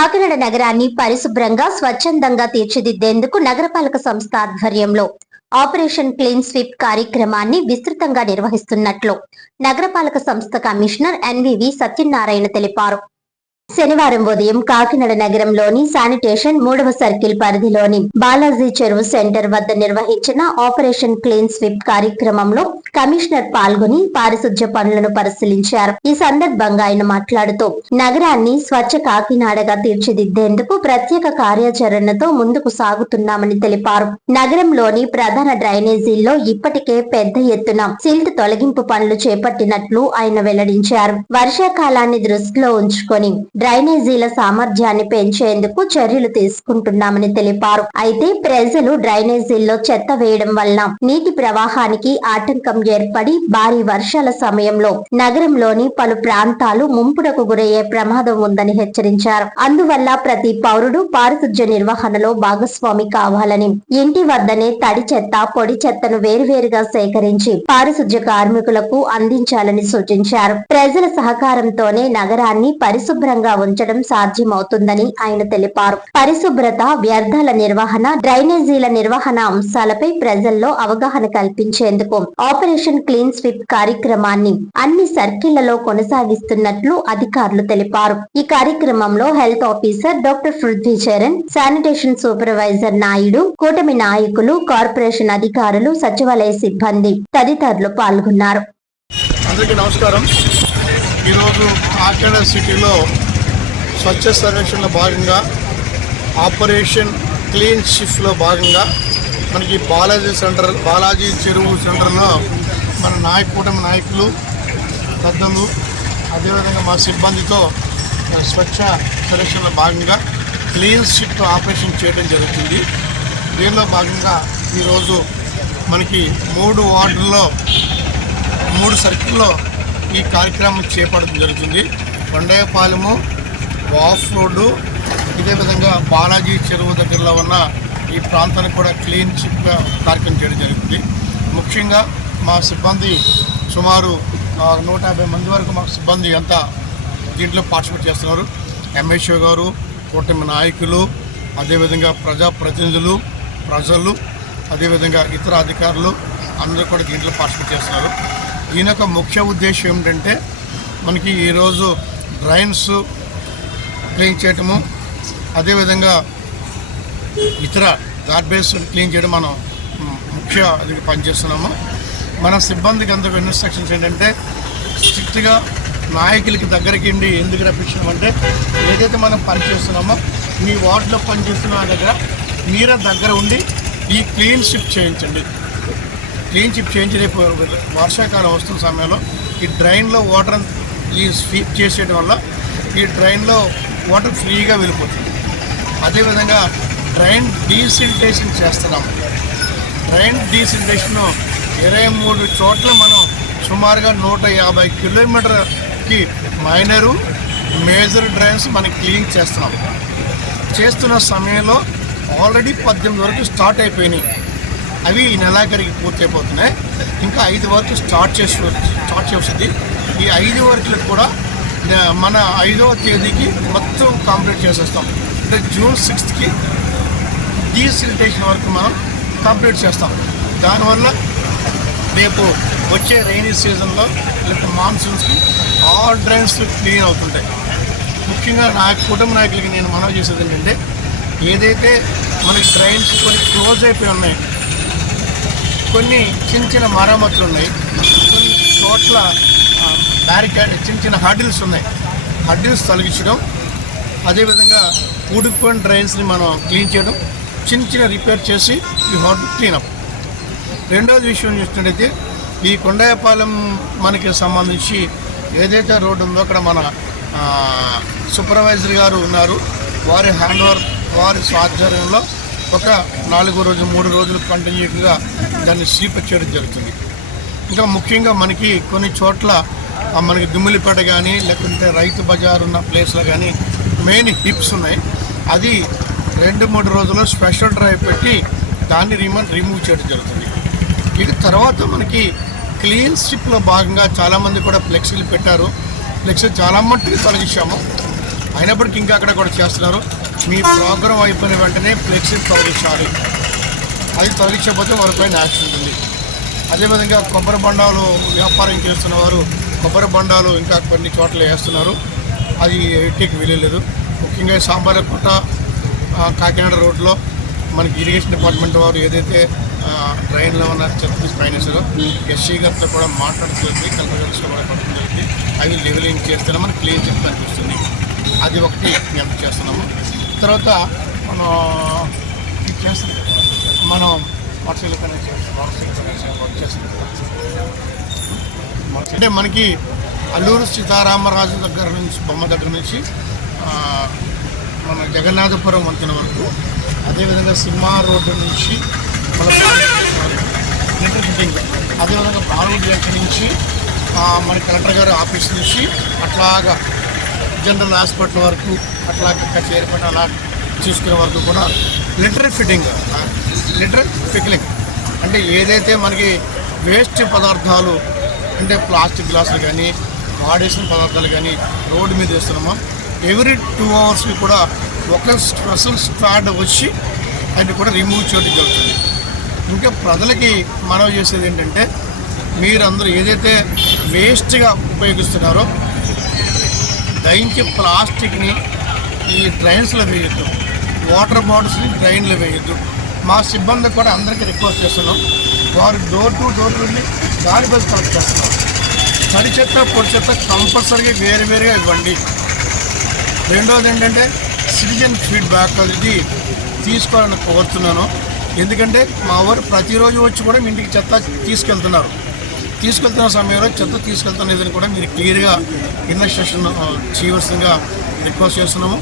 కాకినాడ నగరాన్ని పరిశుభ్రంగా స్వచ్ఛందంగా తీర్చిదిద్దేందుకు నగరపాలక సంస్థ ఆధ్వర్యంలో ఆపరేషన్ క్లీన్ స్వీప్ కార్యక్రమాన్ని విస్తృతంగా నిర్వహిస్తున్నట్లు నగరపాలక సంస్థ కమిషనర్ ఎన్వివి సత్యనారాయణ తెలిపారు. శనివారం ఉదయం కాకినాడ నగరంలోని శానిటేషన్ 3వ సర్కిల్ పరిధిలోని బాలాజీ చెరువు సెంటర్ వద్ద నిర్వహించిన ఆపరేషన్ క్లీన్ స్వీప్ కార్యక్రమంలో కమిషనర్ పాల్గొని పారిశుధ్య పనులను పరిశీలించారు. ఈ సందర్భంగా ఆయన మాట్లాడుతూ నగరాన్ని స్వచ్ఛ కాకినాడగా తీర్చిదిద్దేందుకు ప్రత్యేక కార్యాచరణతో ముందుకు సాగుతున్నామని తెలిపారు. నగరంలోని ప్రధాన డ్రైనేజీల్లో ఇప్పటికే పెద్ద ఎత్తున సిల్ట్ తొలగింపు పనులు చేపట్టినట్లు ఆయన వెల్లడించారు. వర్షాకాలాన్ని దృష్టిలో ఉంచుకొని డ్రైనేజీల సామర్థ్యాన్ని పెంచేందుకు చర్యలు తీసుకుంటున్నామని తెలిపారు. అయితే ప్రజలు డ్రైనేజీల్లో చెత్త వేయడం వల్ల నీటి ప్రవాహానికి ఆటంకం ఏర్పడి భారీ వర్షాల సమయంలో నగరంలోని పలు ప్రాంతాలు ముంపునకు గురయ్యే ప్రమాదం ఉందని హెచ్చరించారు. అందువల్ల ప్రతి పౌరుడు పారిశుధ్య నిర్వహణలో భాగస్వామి కావాలని, ఇంటి వద్దనే తడి చెత్త, పొడి చెత్తను వేరువేరుగా సేకరించి పారిశుధ్య కార్మికులకు అందించాలని సూచించారు. ప్రజల సహకారంతోనే నగరాన్ని పరిశుభ్రంగా ఉంచడం సాధ్యమవుతుందని ఆయన తెలిపారు. పరిశుభ్రత, వ్యర్థాల నిర్వహణ, డ్రైనేజీల నిర్వహణ అంశాలపై ప్రజల్లో అవగాహన కల్పించేందుకు ఆపరేషన్ క్లీన్ స్వీప్ కార్యక్రమాన్ని అన్ని సర్కిళ్లలో కొనసాగిస్తున్నట్లు అధికారులు తెలిపారు. ఈ కార్యక్రమంలో health officer doctor Prithvi Charan, sanitation supervisor Naidu, కూటమి నాయకులు, కార్పొరేషన్ అధికారులు, సచివాలయ సిబ్బంది తదితరులు పాల్గొన్నారు. అందరికీ నమస్కారం. ఈరోజు కాకినాడ సిటీలో స్వచ్ఛ సర్వేక్షణలో భాగంగా ఆపరేషన్ క్లీన్ షిఫ్ట్లో భాగంగా మనకి బాలాజీ చెరువు సెంటర్లో మన కూటమి నాయకులు, పెద్దలు, అదేవిధంగా మా సిబ్బందితో స్వచ్ఛ సర్వేక్షణలో భాగంగా క్లీన్ షిఫ్ట్ ఆపరేషన్ చేయడం జరుగుతుంది. దీనిలో భాగంగా ఈరోజు మనకి 3 వార్డుల్లో 3 సర్కిల్లో ఈ కార్యక్రమం చేపట్టడం జరుగుతుంది. కొండయ్యపాలెము, వాఫ్ రోడ్డు, ఇదే విధంగా బాలాజీ చెరువు దగ్గరలో ఉన్న ఈ ప్రాంతానికి కూడా క్లీన్ షిప్ కార్యక్రమం చేయడం జరుగుతుంది. ముఖ్యంగా మా సిబ్బంది సుమారు 150 మంది వరకు మా సిబ్బంది అంతా దీంట్లో పార్టిసిపేట్ చేస్తున్నారు. ఎంఎస్ఓ గారు, కూటమి నాయకులు, అదేవిధంగా ప్రజాప్రతినిధులు, ప్రజలు, అదేవిధంగా ఇతర అధికారులు అందరూ కూడా దీంట్లో పార్టిసిపేట్ చేస్తున్నారు. దీని యొక్క ముఖ్య ఉద్దేశం ఏమిటంటే మనకి ఈరోజు డ్రైన్స్ క్లీన్ చేయటము, అదేవిధంగా ఇతర గార్బేజ్ క్లీన్ చేయడం మనం ముఖ్య పనిచేస్తున్నాము. మన సిబ్బందికి అందరూ ఇన్స్ట్రక్షన్స్ ఏంటంటే స్ట్రిక్ట్గా నాయకులకి దగ్గరికి ఎందుకు రప్పించామంటే ఏదైతే మనం పనిచేస్తున్నామో మీ వార్డులో పనిచేస్తున్న దగ్గర మీరే దగ్గర ఉండి ఈ క్లీన్ షిప్ చేయించండి. క్లీన్ షిప్ చేయించి రేపు వర్షాకాలం వస్తున్న సమయంలో ఈ డ్రైన్లో వాటర్ ఈ స్వీప్ చేసేయడం వల్ల ఈ డ్రైన్లో వాటర్ ఫ్రీగా వెళ్ళిపోతుంది. అదేవిధంగా డ్రైన్ డీసిల్టేషన్ చేస్తున్నాము. డ్రైన్ డీసిల్టేషన్ 23 చోట్ల మనం సుమారుగా 150 కిలోమీటర్కి మైనరు, మేజర్ డ్రైన్స్ మనం క్లీన్ చేస్తున్నాం. చేస్తున్న సమయంలో ఆల్రెడీ 18 వరకు స్టార్ట్ అయిపోయినాయి. అవి ఈ నెలాఖరికి పూర్తి అయిపోతున్నాయి. ఇంకా 5 వరకు స్టార్ట్ చేస్తుంది. ఈ 5 వరకు కూడా మన 5వ తేదీకి మొత్తం కంప్లీట్ చేసేస్తాం. అంటే జూన్ 6కి డీసిల్టేషన్ వరకు మనం కంప్లీట్ చేస్తాం. దానివల్ల రేపు వచ్చే రైనీ సీజన్లో లేకపోతే మాన్సూన్స్కి ఆల్ డ్రైన్స్ క్లీన్ అవుతుంటాయి. ముఖ్యంగా కుటుంబ నాయకులకి నేను మనవి చేసేది ఏంటంటే ఏదైతే మనకి డ్రైన్స్ కొన్ని క్లోజ్ అయిపోయి ఉన్నాయి, కొన్ని చిన్న మరమ్మతులు ఉన్నాయి, కొన్ని చోట్ల బ్యారికేడ్ చిన్న హర్డిల్స్ ఉన్నాయి. హర్డిల్స్ తొలగించడం, అదేవిధంగా ఊడిపోయిన డ్రైన్స్ని మనం క్లీన్ చేయడం, చిన్న రిపేర్ చేసి ఈ హాట్ క్లీనప్. రెండవది విషయం చూసినట్టయితే ఈ కొండయ్యపాలెం మనకి సంబంధించి ఏదైతే రోడ్డు ఉందో అక్కడ మన సూపర్వైజర్ గారు ఉన్నారు. వారి హ్యాండ్ ఓవర్, వారి ఆధ్వర్యంలో ఒక 4 రోజులు 3 రోజులు కంటిన్యూగా దాన్ని స్వీప్ చేయడం జరుగుతుంది. ఇంకా ముఖ్యంగా మనకి కొన్ని చోట్ల మనకి దుమ్మిలిపేట కానీ లేకుంటే రైతు బజార్ ఉన్న ప్లేస్లో కానీ మెయిన్ హిప్స్ ఉన్నాయి. అది 2-3 రోజుల్లో స్పెషల్ డ్రైవ్ పెట్టి దాన్ని రిమూవ్ చేయడం జరుగుతుంది. ఇది తర్వాత మనకి క్లీన్ స్ట్రిప్లో భాగంగా చాలామంది కూడా ఫ్లెక్సీలు పెట్టారు. ఫ్లెక్సీ చాలా మట్టుకు తొలగించాము. అయినప్పటికీ ఇంకా అక్కడ కూడా చేస్తున్నారు. మీ ప్రోగ్రాం అయిపోయిన వెంటనే ఫ్లెక్సీ తొలగించాలి. అది తొలగించకపోతే వారిపైన యాక్షన్ ఉంటుంది. అదేవిధంగా కొబ్బరి బొండాలు వ్యాపారం చేస్తున్న వారు కొబ్బరి బొండాలు ఇంకా కొన్ని చోట్ల వేస్తున్నారు. అది ఎట్టికి వీలేదు. ముఖ్యంగా సాంబారకోట కాకినాడ రోడ్లో మనకి ఇరిగేషన్ డిపార్ట్మెంట్ వారు ఏదైతే డ్రైన్లో ఉన్న చెత్త ఫైనాన్సర్ ఎస్సీ గారితో కూడా మాట్లాడుతుంది, కలెక్టర్ గారితో కూడా పడుతుంది. అవి లెవెలింగ్ చేస్తేనే మనకి క్లీన్ చెత్త అనిపిస్తుంది. అది ఒకటి మేము చేస్తున్నాము. తర్వాత మనం అంటే మనకి అల్లూరు సీతారామరాజు దగ్గర నుంచి బొమ్మ దగ్గర నుంచి మన జగన్నాథపురం వంతెన వరకు, అదేవిధంగా సింహా రోడ్డు నుంచి మన లిటర్ ఫిట్టింగ్, అదేవిధంగా బాలూరు జంక్షన్ నుంచి మన కలెక్టర్ గారి ఆఫీస్ నుంచి అట్లాగా జనరల్ హాస్పిటల్ వరకు అట్లాగా కచేరిపేట అలా చూసుకునే వరకు కూడా లిటర్ ఫిట్టింగ్, లిటర్ పిక్లింగ్ అంటే ఏదైతే మనకి వేస్ట్ పదార్థాలు అంటే ప్లాస్టిక్ గ్లాసులు కానీ వాడేసిన పదార్థాలు కానీ రోడ్డు మీద వేస్తున్నామో ఎవ్రీ 2 అవర్స్కి కూడా ఒక స్పెషల్ స్క్వాడ్ వచ్చి అది కూడా రిమూవ్ చేయడం జరుగుతుంది. ఇంకా ప్రజలకి మనవి చేసేది ఏంటంటే మీరందరూ ఏదైతే వేస్ట్గా ఉపయోగిస్తున్నారో దయించి ప్లాస్టిక్ని ఈ డ్రైన్స్లో వేయద్దు, వాటర్ బాటిల్స్ని డ్రైన్లో వేయద్దు. మా సిబ్బంది కూడా అందరికీ రిక్వెస్ట్ చేస్తున్నాం, వారు డోర్ టు డోర్ వెళ్ళి గాలి బస్ కలెక్ట్ చేస్తున్నారు. తడి చెత్త పొడి చెత్త కంపల్సరీగా వేరుగా ఇవ్వండి. రెండవది ఏంటంటే సిటిజన్ ఫీడ్బ్యాక్ అది తీసుకోవాలని కోరుతున్నాను. ఎందుకంటే మా వారు ప్రతిరోజు వచ్చి కూడా మీ ఇంటికి చెత్త తీసుకెళ్తున్న సమయంలో చెత్త తీసుకెళ్తున్నదని కూడా మీరు క్లియర్గా ఇన్వెస్టిగేషన్ చేయవలసిందిగా రిక్వెస్ట్ చేస్తున్నాము.